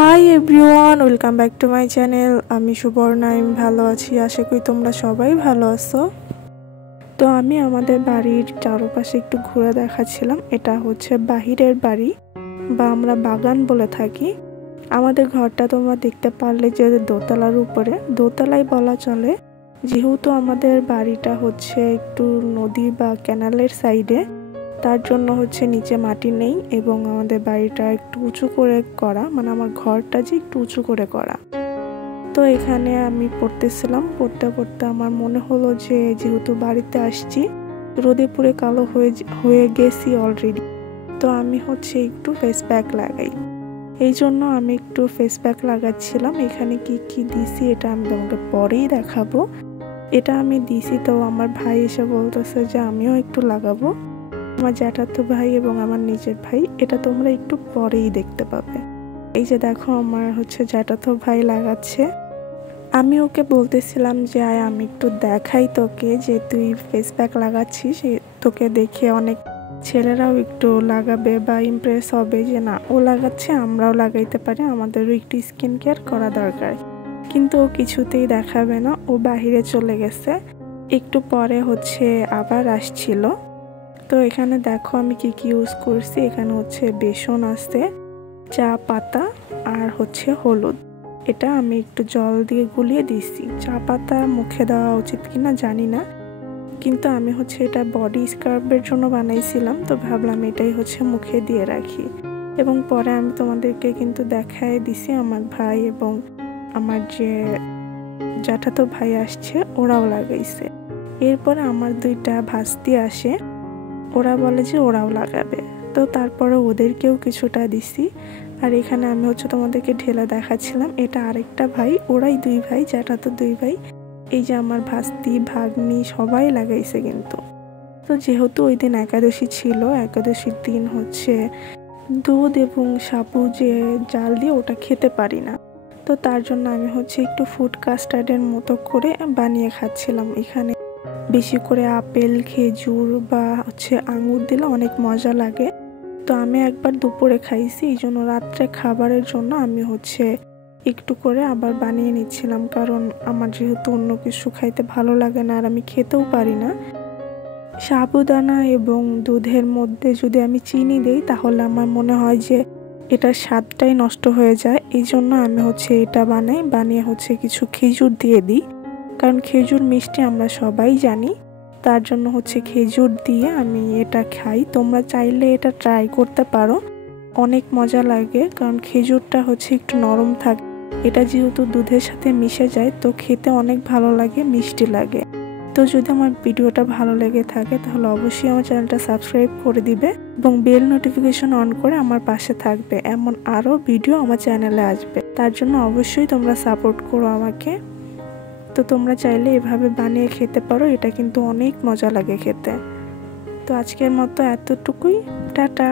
Hi everyone, welcome back to my channel. আমি সুবর্ণা, আমি ভালো আছি। আশা করি তোমরা সবাই ভালো আছো। তো আমি আমাদের বাড়ির চারপাশে একটু ঘুরে দেখাচ্ছিলাম। এটা হচ্ছে বাহিরের বাড়ি বা আমরা বাগান বলে থাকি। আমাদের ঘরটা তোমরা দেখতে পারলে যে দোতলার উপরে, দোতলাই বলা চলে, যেহেতু আমাদের বাড়িটা হচ্ছে একটু নদী বা ক্যানালের সাইডে, তার জন্য হচ্ছে নিচে মাটি নেই এবং আমাদের বাড়িটা একটু উঁচু করে করা, মানে আমার ঘরটা যে একটু উঁচু করে করা। তো এখানে আমি পড়তেছিলাম, পড়তে পড়তে আমার মনে হলো যে যেহেতু বাড়িতে আসছি, রোদে পুড়ে কালো হয়ে গেছি অলরেডি, তো আমি হচ্ছে একটু ফেস প্যাক লাগাই। এই জন্য আমি একটু ফেস প্যাক লাগাচ্ছিলাম। এখানে কি কি দিছি এটা আমি তোমাকে পরেই দেখাবো। এটা আমি দিছি, তো আমার ভাই এসে বলতেছে যে আমিও একটু লাগাবো। আমার জ্যাঠাতো ভাই এবং আমার নিজের ভাই, এটা তোমরা একটু পরেই দেখতে পাবে। এই যে দেখো, আমার হচ্ছে জ্যাঠাতো ভাই লাগাচ্ছে। আমি ওকে বলতেছিলাম যে আয় আমি একটু দেখাই তোকে, যে তুই ফেস প্যাক লাগাচ্ছিস, তোকে দেখে অনেক ছেলেরাও একটু লাগাবে বা ইমপ্রেস হবে যে না, ও লাগাচ্ছে, আমরাও লাগাইতে পারি, আমাদেরও একটু স্কিন কেয়ার করা দরকার। কিন্তু ও কিছুতেই দেখাবে না, ও বাহিরে চলে গেছে। একটু পরে হচ্ছে আবার আসছিল। তো এখানে দেখো আমি কি কি ইউজ করছি। এখানে হচ্ছে বেসন আছে, চা পাতা আর হচ্ছে হলুদ। এটা আমি একটু জল দিয়ে গুলিয়ে দিছি। চা পাতা মুখে দেওয়া উচিত কিনা জানি না, কিন্তু আমি হচ্ছে এটা বডি স্ক্রাবের জন্য বানাইছিলাম, তো ভাবলাম এটাই হচ্ছে মুখে দিয়ে রাখি। এবং পরে আমি তোমাদেরকে কিন্তু দেখাই দিছি আমার ভাই এবং আমার যে জ্যাঠাতো ভাই আসছে, ওরাও লাগাইছে। এরপরে আমার দুইটা ভাস্তি আসে, ওরা বলে যে ওরাও লাগাবে, তো তারপরে ওদেরকেও কিছুটা দিছি। আর এখানে আমি হচ্ছে তোমাদেরকে ঢেলে দেখাচ্ছিলাম, এটা আরেকটা ভাই, ওরাই দুই ভাই, জ্যাঠাতো দুই ভাই। এই যে আমার ভাস্তি ভাগ্নি সবাই লাগাইছে কিন্তু। তো যেহেতু ওই দিন একাদশী ছিল, একাদশীর দিন হচ্ছে দুধ এবং সাবু যে জাল দিয়ে ওটা খেতে পারি না, তো তার জন্য আমি হচ্ছে একটু ফুড কাস্টার্ডের মতো করে বানিয়ে খাচ্ছিলাম। এখানে বেশি করে আপেল, খেজুর বা হচ্ছে আঙুর দিলে অনেক মজা লাগে। তো আমি একবার দুপুরে খাইছি, এই জন্য রাত্রে খাবারের জন্য আমি হচ্ছে একটু করে আবার বানিয়ে নিচ্ছিলাম, কারণ আমার যেহেতু অন্য কিছু খাইতে ভালো লাগে না আর আমি খেতেও পারি না। সাবুদানা এবং দুধের মধ্যে যদি আমি চিনি দিই তাহলে আমার মনে হয় যে এটার স্বাদটাই নষ্ট হয়ে যায়। এই জন্য আমি হচ্ছে এটা বানিয়ে হচ্ছে কিছু খেজুর দিয়ে দিই, কারণ খেজুর মিষ্টি আমরা সবাই জানি। তার জন্য হচ্ছে খেজুর দিয়ে আমি এটা খাই। তোমরা চাইলে এটা ট্রাই করতে পারো, অনেক মজা লাগে, কারণ খেজুরটা হচ্ছে একটু নরম থাকে। এটা যেহেতু দুধের সাথে মিশে যায়, তো খেতে অনেক ভালো লাগে, মিষ্টি লাগে। তো যদি আমার ভিডিওটা ভালো লেগে থাকে তাহলে অবশ্যই আমার চ্যানেলটা সাবস্ক্রাইব করে দিবে এবং বেল নোটিফিকেশন অন করে আমার পাশে থাকবে। এমন আরও ভিডিও আমার চ্যানেলে আসবে, তার জন্য অবশ্যই তোমরা সাপোর্ট করো আমাকে। তো তোমরা চাইলে এভাবে বানিয়ে খেতে পারো, এটা কিন্তু অনেক মজা লাগে খেতে। তো আজকের মতো এতটুকুই, টাটা।